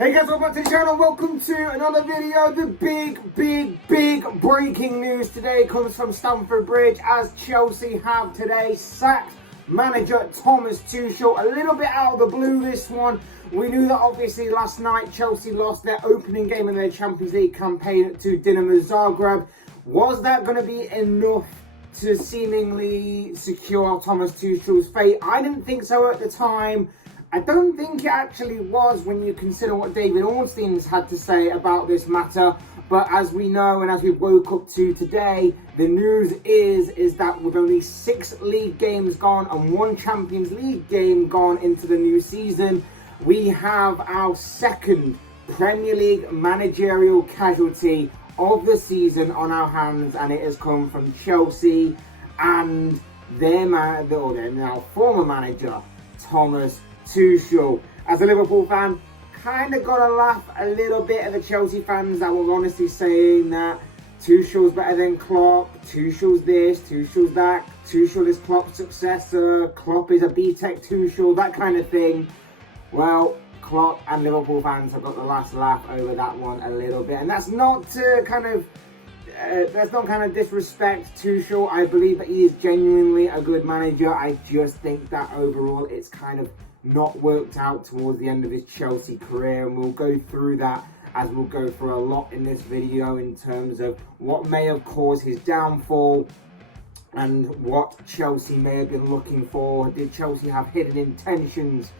Hey guys, welcome back to the channel. Welcome to another video. The big breaking news today comes from Stamford Bridge as Chelsea have today sacked manager Thomas Tuchel. A little bit out of the blue this one. We knew that obviously last night Chelsea lost their opening game in their Champions League campaign to Dinamo Zagreb. Was that going to be enough to seemingly secure Thomas Tuchel's fate? I didn't think so at the time. I don't think it actually was when you consider what David Ornstein's had to say about this matter. But as we know and as we woke up to today, the news is that with only 6 league games gone and 1 Champions League game gone into the new season, we have our second Premier League managerial casualty of the season on our hands, and it has come from Chelsea and their now former manager, Thomas Tuchel. As a Liverpool fan, kind of got to laugh a little bit at the Chelsea fans that were honestly saying that Tuchel's better than Klopp, Tuchel's this, Tuchel's that, Tuchel is Klopp's successor, Klopp is a B-Tech Tuchel, that kind of thing. Well, Klopp and Liverpool fans have got the last laugh over that one a little bit, and that's not to kind of disrespect Tuchel. I believe that he is genuinely a good manager. I just think that overall it's kind of not worked out towards the end of his Chelsea career, and we'll go through that as we'll go through a lot in this video in terms of what may have caused his downfall and what Chelsea may have been looking for. Did Chelsea have hidden intentions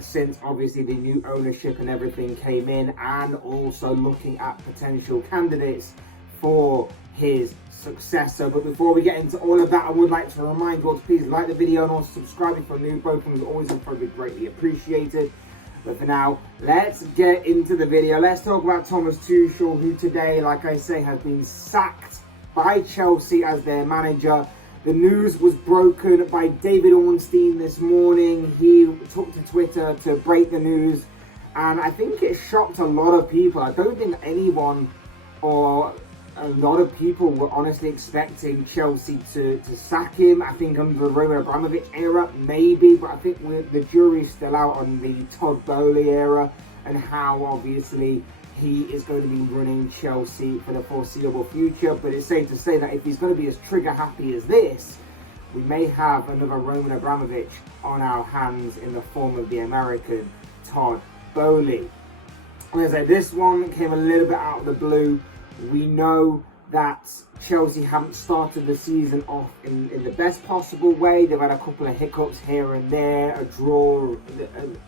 since obviously the new ownership and everything came in, and also looking at potential candidates for his successor. But before we get into all of that, I would like to remind you all to please like the video and also subscribe if you're new. Both of them is always incredibly greatly appreciated. But for now, let's get into the video. Let's talk about Thomas Tuchel, who today, like I say, has been sacked by Chelsea as their manager. The news was broken by David Ornstein this morning. He took to Twitter to break the news, and I think it shocked a lot of people. I don't think anyone or a lot of people were honestly expecting Chelsea to sack him. I think under the Roman Abramovich era, maybe, but I think the jury's still out on the Todd Bowley era and how obviously he is going to be running Chelsea for the foreseeable future. But it's safe to say that if he's going to be as trigger happy as this, we may have another Roman Abramovich on our hands in the form of the American Todd Bowley. As I say, this one came a little bit out of the blue. We know that Chelsea haven't started the season off in the best possible way. They've had a couple of hiccups here and there, a draw.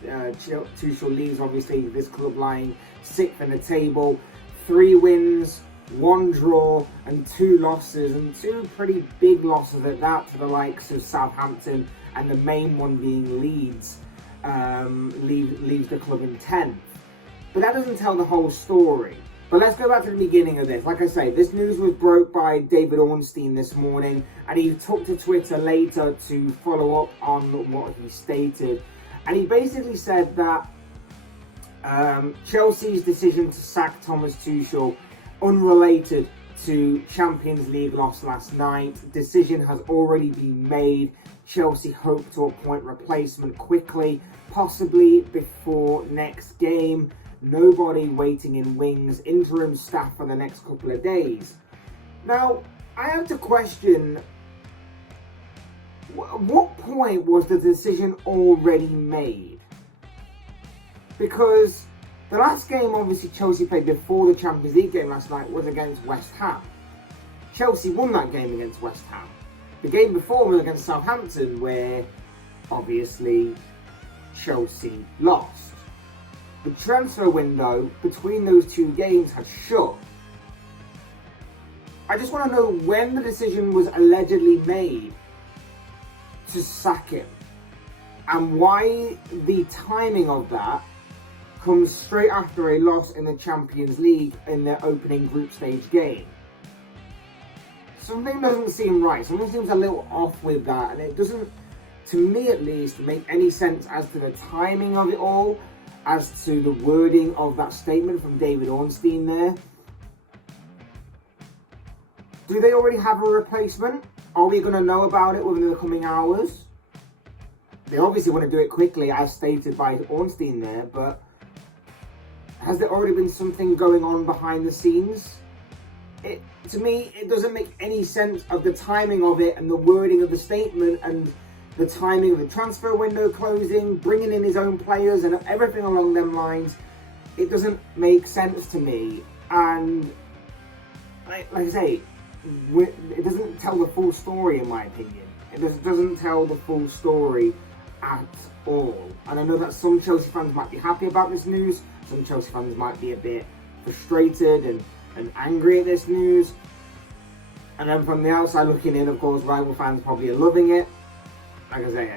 Tuchel leaves obviously this club lying 6th in the table. 3 wins, 1 draw and 2 losses, and 2 pretty big losses at that to the likes of Southampton, and the main one being Leeds leaves the club in 10th. But that doesn't tell the whole story. But let's go back to the beginning of this. Like I say, this news was broke by David Ornstein this morning, and he took to Twitter later to follow up on what he stated. And he basically said that Chelsea's decision to sack Thomas Tuchel, unrelated to Champions League loss last night, decision has already been made. Chelsea hope to appoint replacement quickly, possibly before next game. Nobody waiting in wings, interim staff for the next couple of days. Now, I have to question, what point was the decision already made? Because the last game obviously Chelsea played before the Champions League game last night was against West Ham. Chelsea won that game against West Ham. The game before was against Southampton, where obviously Chelsea lost. The transfer window between those 2 games had shut. I just want to know when the decision was allegedly made to sack him, and why the timing of that comes straight after a loss in the Champions League in their opening group stage game. Something doesn't seem right. Something seems a little off with that, and it doesn't, to me at least, make any sense as to the timing of it all, as to the wording of that statement from David Ornstein there. Do they already have a replacement? Are we going to know about it within the coming hours? They obviously want to do it quickly, as stated by Ornstein there, but Has there already been something going on behind the scenes? To me, it doesn't make any sense of the timing of it and the wording of the statement and the timing of the transfer window closing, bringing in his own players and everything along them lines. It doesn't make sense to me. And like I say, it doesn't tell the full story in my opinion. It doesn't tell the full story at all. And I know that some Chelsea fans might be happy about this news. Some Chelsea fans might be a bit frustrated and angry at this news. And then from the outside looking in, of course, rival fans probably are loving it. Like I say,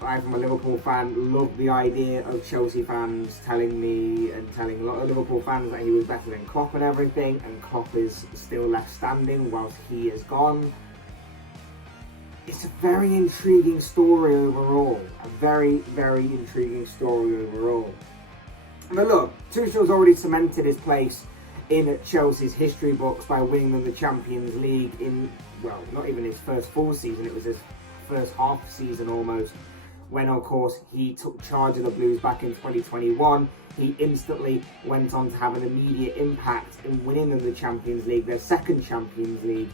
I, from a Liverpool fan, love the idea of Chelsea fans telling me and telling a lot of Liverpool fans that he was better than Klopp and everything, and Klopp is still left standing whilst he is gone. It's a very intriguing story overall. A very, very intriguing story overall. But look, Tuchel's already cemented his place in Chelsea's history books by winning them the Champions League in, well, not even his first full season, it was his first half season almost, when of course he took charge of the Blues back in 2021. He instantly went on to have an immediate impact in winning them the Champions League, their second Champions League,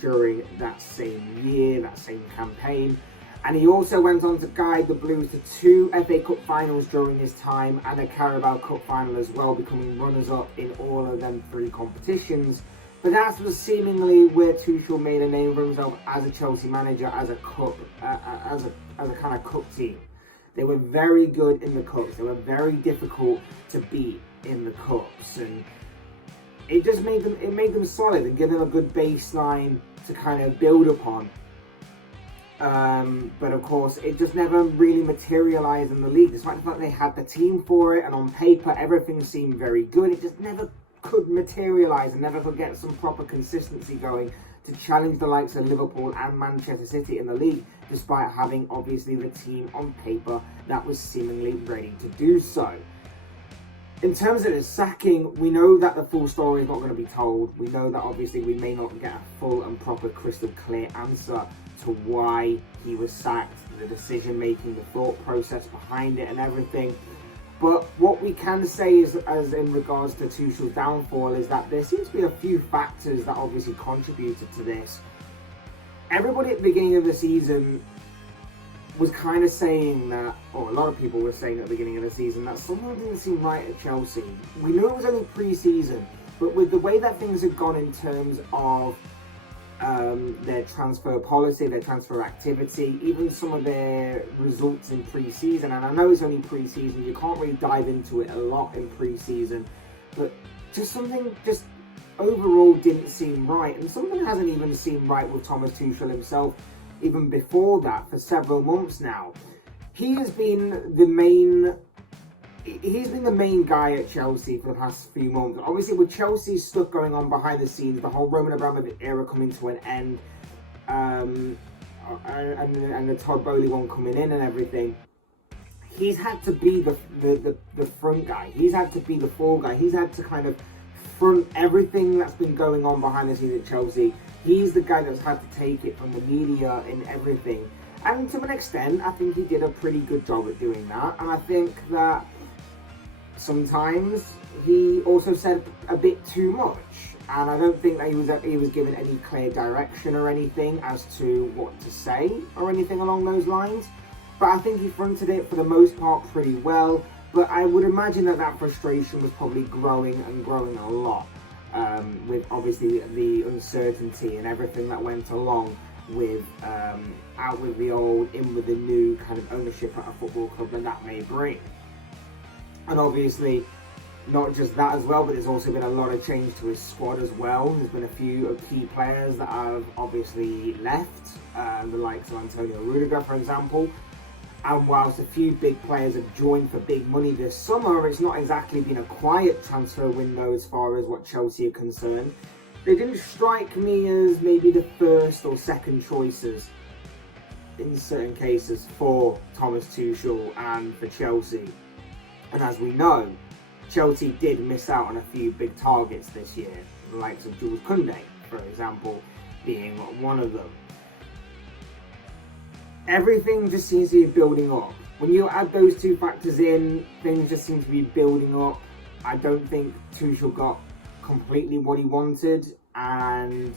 during that same year, that same campaign. And he also went on to guide the Blues to 2 FA Cup finals during his time and a Carabao Cup final as well, becoming runners-up in all of them 3 competitions. But that's seemingly where Tuchel made a name for himself as a Chelsea manager, as a cup, as a kind of cup team. They were very good in the cups. They were very difficult to beat in the cups, and it just made them solid and give them a good baseline to kind of build upon. But of course, it just never really materialised in the league, despite the fact they had the team for it, and on paper everything seemed very good. It just never could materialise and never could get some proper consistency going to challenge the likes of Liverpool and Manchester City in the league, despite having obviously the team on paper that was seemingly ready to do so. In terms of the sacking, we know that the full story is not going to be told. We know that obviously we may not get a full and proper crystal clear answer to why he was sacked, the decision making, the thought process behind it and everything. But what we can say is, as in regards to Tuchel's downfall, is that there seems to be a few factors that obviously contributed to this. Everybody at the beginning of the season was kind of saying that, or a lot of people were saying at the beginning of the season, that something didn't seem right at Chelsea. We knew it was only pre-season, but with the way that things had gone in terms of their transfer policy, their transfer activity, even some of their results in pre-season, and I know it's only pre-season, you can't really dive into it a lot in pre-season, but just something just overall didn't seem right, and something hasn't even seemed right with Thomas Tuchel himself even before that for several months now. He has been the main guy at Chelsea for the past few months. Obviously, with Chelsea's stuff going on behind the scenes, the whole Roman Abramovich era coming to an end, and the Todd Bowley one coming in and everything, he's had to be the front guy. He's had to be the fall guy. He's had to kind of front everything that's been going on behind the scenes at Chelsea. He's the guy that's had to take it from the media and everything. And to an extent, I think he did a pretty good job at doing that. And I think that sometimes he also said a bit too much, and I don't think that he was given any clear direction or anything as to what to say or anything along those lines. But I think he fronted it for the most part pretty well. But I would imagine that frustration was probably growing a lot, with obviously the uncertainty and everything that went along with out with the old, in with the new kind of ownership at a football club that may bring. And obviously, not just that as well, but there's also been a lot of change to his squad as well. There's been a few key players that have obviously left, the likes of Antonio Rudiger, for example. And whilst a few big players have joined for big money this summer, it's not exactly been a quiet transfer window as far as what Chelsea are concerned. They didn't strike me as maybe the first or second choices in certain cases for Thomas Tuchel and for Chelsea. And as we know, Chelsea did miss out on a few big targets this year, the likes of Jules Koundé, for example, being one of them. Everything just seems to be building up When you add those two factors in, things just seem to be building up. I don't think Tuchel got completely what he wanted, and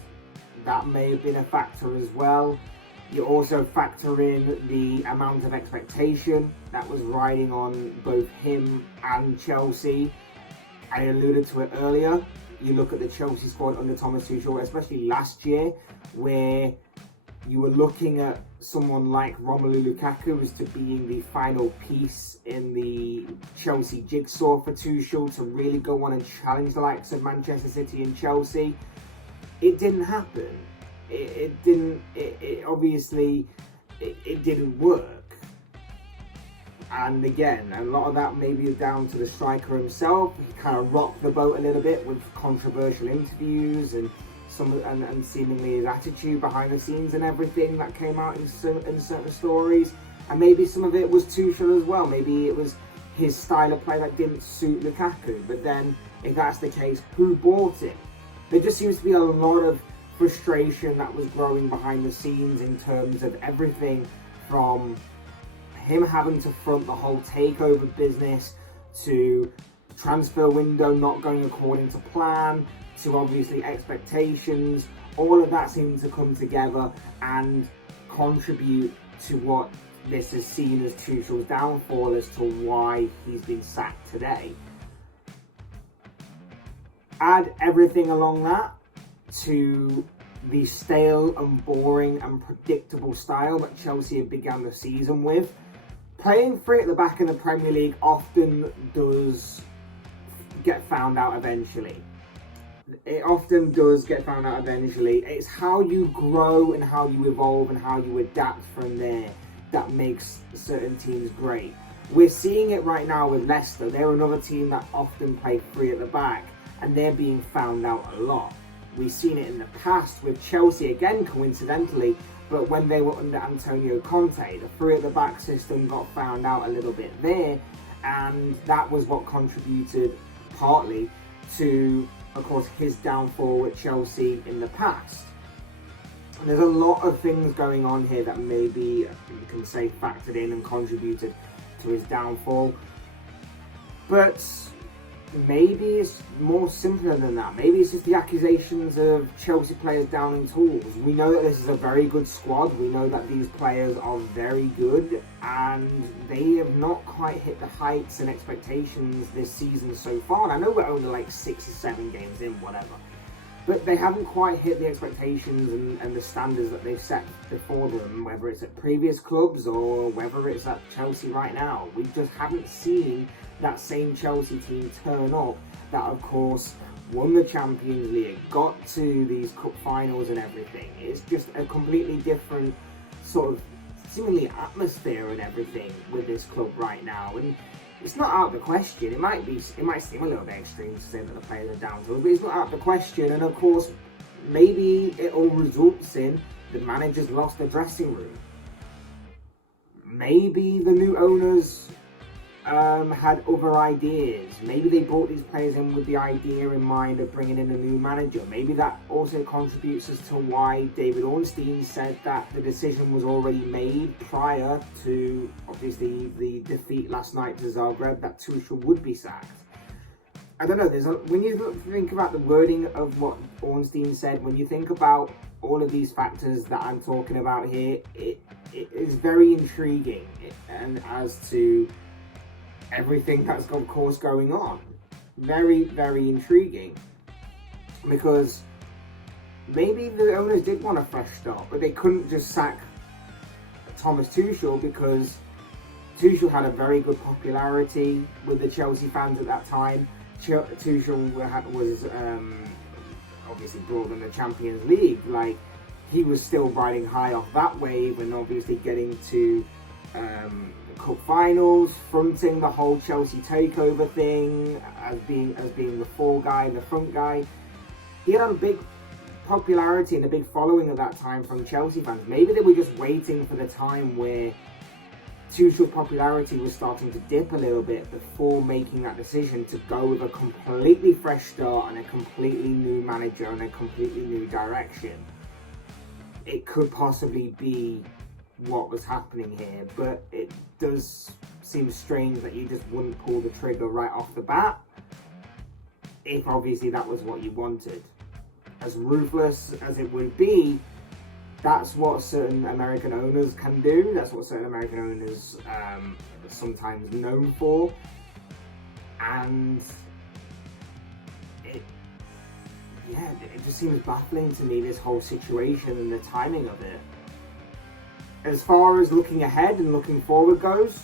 that may have been a factor as well. You also factor in the amount of expectation that was riding on both him and Chelsea. I alluded to it earlier. You look at the Chelsea squad under Thomas Tuchel, especially last year, where you were looking at someone like Romelu Lukaku as to being the final piece in the Chelsea jigsaw for Tuchel to really go on and challenge the likes of Manchester City and Chelsea. It didn't happen. It obviously didn't work. And again, a lot of that maybe is down to the striker himself. He kind of rocked the boat a little bit with controversial interviews and seemingly his attitude behind the scenes and everything that came out in certain stories. And maybe some of it was Tuchel as well. Maybe it was his style of play that didn't suit Lukaku. But then, if that's the case, who bought him? There just seems to be a lot of frustration that was growing behind the scenes in terms of everything from him having to front the whole takeover business, to transfer window not going according to plan, to obviously expectations. All of that seems to come together and contribute to what this is seen as Tuchel's downfall as to why he's been sacked today. Add everything along that to the stale and boring and predictable style that Chelsea have begun the season with. Playing free at the back in the Premier League often does get found out eventually. It often does get found out eventually. It's how you grow and how you evolve and how you adapt from there that makes certain teams great. We're seeing it right now with Leicester. They're another team that often play free at the back, and they're being found out a lot. We've seen it in the past with Chelsea, again coincidentally, but when they were under Antonio Conte, the free at the back system got found out a little bit there, and that was what contributed partly to, of course, his downfall at Chelsea in the past. And there's a lot of things going on here that maybe you can say factored in and contributed to his downfall. But maybe it's more simpler than that. Maybe it's just the accusations of Chelsea players downing tools. We know that this is a very good squad. We know that these players are very good, and they have not quite hit the heights and expectations this season so far. And I know we're only like 6 or 7 games in, whatever. But they haven't quite hit the expectations and the standards that they've set before them, whether it's at previous clubs or whether it's at Chelsea right now. We just haven't seen that same Chelsea team turn up that, of course, won the Champions League, got to these cup finals and everything. It's just a completely different sort of seemingly atmosphere and everything with this club right now. And it's not out of the question. It might seem a little bit extreme to say that the players are down to it, but it's not out of the question. And of course, maybe it all results in the manager's lost the dressing room. Maybe the new owners had other ideas. Maybe they brought these players in with the idea in mind of bringing in a new manager. Maybe that also contributes as to why David Ornstein said that the decision was already made prior to, obviously, the defeat last night to Zagreb, that Tuchel would be sacked. I don't know, when you think about the wording of what Ornstein said, when you think about all of these factors that I'm talking about here, it is very intriguing, and as to everything that's of course going on. Very, very intriguing. Because maybe the owners did want a fresh start, but they couldn't just sack Thomas Tuchel because Tuchel had a very good popularity with the Chelsea fans at that time. Tuchel was obviously brought them the Champions League. Like, he was still riding high off that wave and obviously getting to cup finals, fronting the whole Chelsea takeover thing as being the fall guy and the front guy. He had a big popularity and a big following at that time from Chelsea fans. Maybe they were just waiting for the time where Tuchel's popularity was starting to dip a little bit before making that decision to go with a completely fresh start and a completely new manager and a completely new direction. It could possibly be what was happening here, but it does seem strange that you just wouldn't pull the trigger right off the bat, if obviously that was what you wanted. As ruthless as it would be, that's what certain American owners can do. That's what certain American owners are sometimes known for. And it just seems baffling to me, this whole situation and the timing of it. As far as looking ahead and looking forward goes,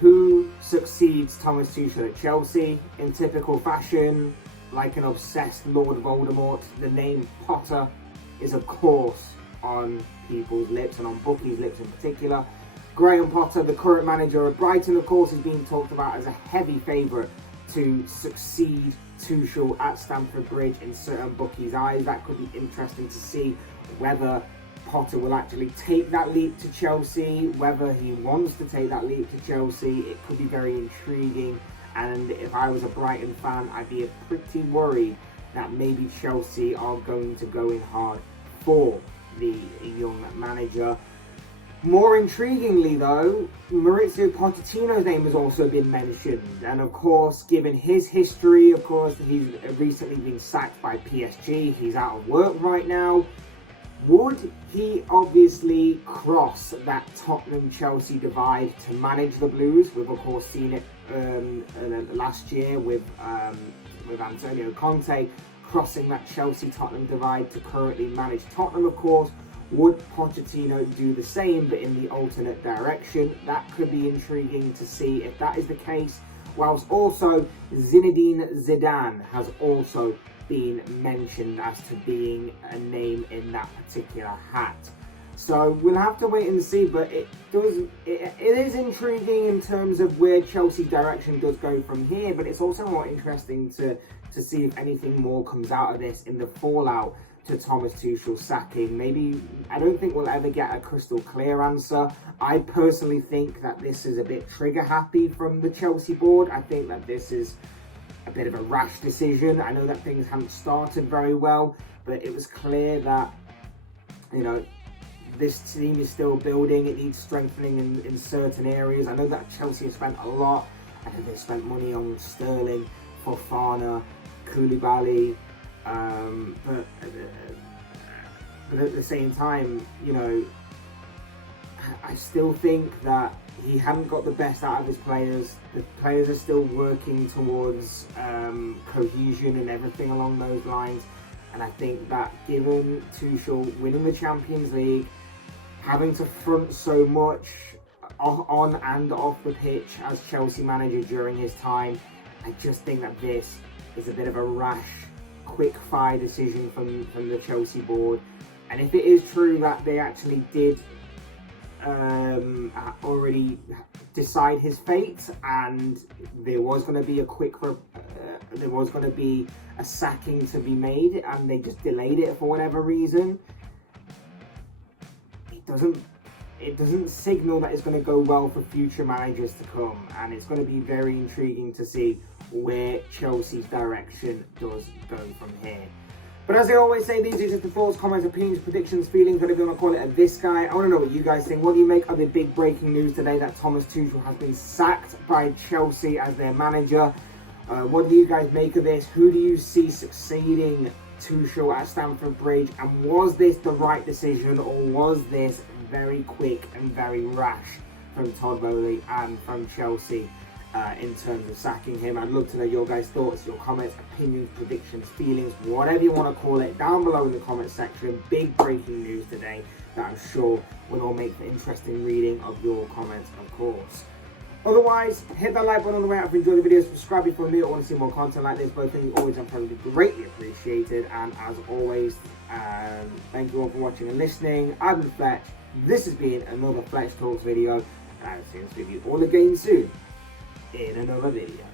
who succeeds Thomas Tuchel at Chelsea? In typical fashion, like an obsessed Lord Voldemort, the name Potter is of course on people's lips, and on bookies' lips in particular. Graham Potter, the current manager of Brighton, of course, is being talked about as a heavy favourite to succeed Tuchel at Stamford Bridge in certain bookies' eyes. That could be interesting to see whether Potter will actually take that leap to Chelsea, whether he wants to take that leap to Chelsea. It could be very intriguing, and if I was a Brighton fan, I'd be pretty worried that maybe Chelsea are going to go in hard for the young manager. More intriguingly though, Mauricio Pochettino's name has also been mentioned, and of course, given his history, of course, he's recently been sacked by PSG, he's out of work right now. Would he obviously cross that Tottenham-Chelsea divide to manage the Blues? We've of course seen it last year with Antonio Conte crossing that Chelsea-Tottenham divide to currently manage Tottenham, of course. Would Pochettino do the same, but in the alternate direction? That could be intriguing to see if that is the case. Whilst also Zinedine Zidane has also been mentioned as to being a name in that particular hat. So we'll have to wait and see, but it is intriguing in terms of where Chelsea's direction does go from here, but it's also more interesting to see if anything more comes out of this in the fallout to Thomas Tuchel's sacking. Maybe, I don't think we'll ever get a crystal clear answer. I personally think that this is a bit trigger happy from the Chelsea board. I think that this is a bit of a rash decision. I know that things haven't started very well, but it was clear that, you know, this team is still building. It needs strengthening in certain areas. I know that Chelsea have spent a lot. I know they spent money on Sterling, Fofana, Koulibaly, but at the same time, you know, I still think that he hadn't got the best out of his players. The players are still working towards cohesion and everything along those lines. And I think that given Tuchel winning the Champions League, having to front so much on and off the pitch as Chelsea manager during his time, I just think that this is a bit of a rash, quick fire decision from the Chelsea board. And if it is true that they actually did already decide his fate, and there was going to be there was going to be a sacking to be made, and they just delayed it for whatever reason, it doesn't signal that it's going to go well for future managers to come, and it's going to be very intriguing to see where Chelsea's direction does go from here. But as I always say, these are just the thoughts, comments, opinions, predictions, feelings, whatever you want to call it, of this guy. I want to know what you guys think. What do you make of the big breaking news today that Thomas Tuchel has been sacked by Chelsea as their manager? What do you guys make of this? Who do you see succeeding Tuchel at Stamford Bridge? And was this the right decision, or was this very quick and very rash from Todd Bowley and from Chelsea in terms of sacking him? I'd love to know your guys' thoughts, your comments, opinions, predictions, feelings, whatever you want to call it, down below in the comments section. Big breaking news today that I'm sure will all make for interesting reading of your comments, of course. Otherwise, hit that like button on the way out if you enjoyed the video. Subscribe if you want to see more content like this. Both things always and probably greatly appreciated. And as always, thank you all for watching and listening. I've been Fletch. This has been another Fletch Talks video. And I'll see you all again soon in another video.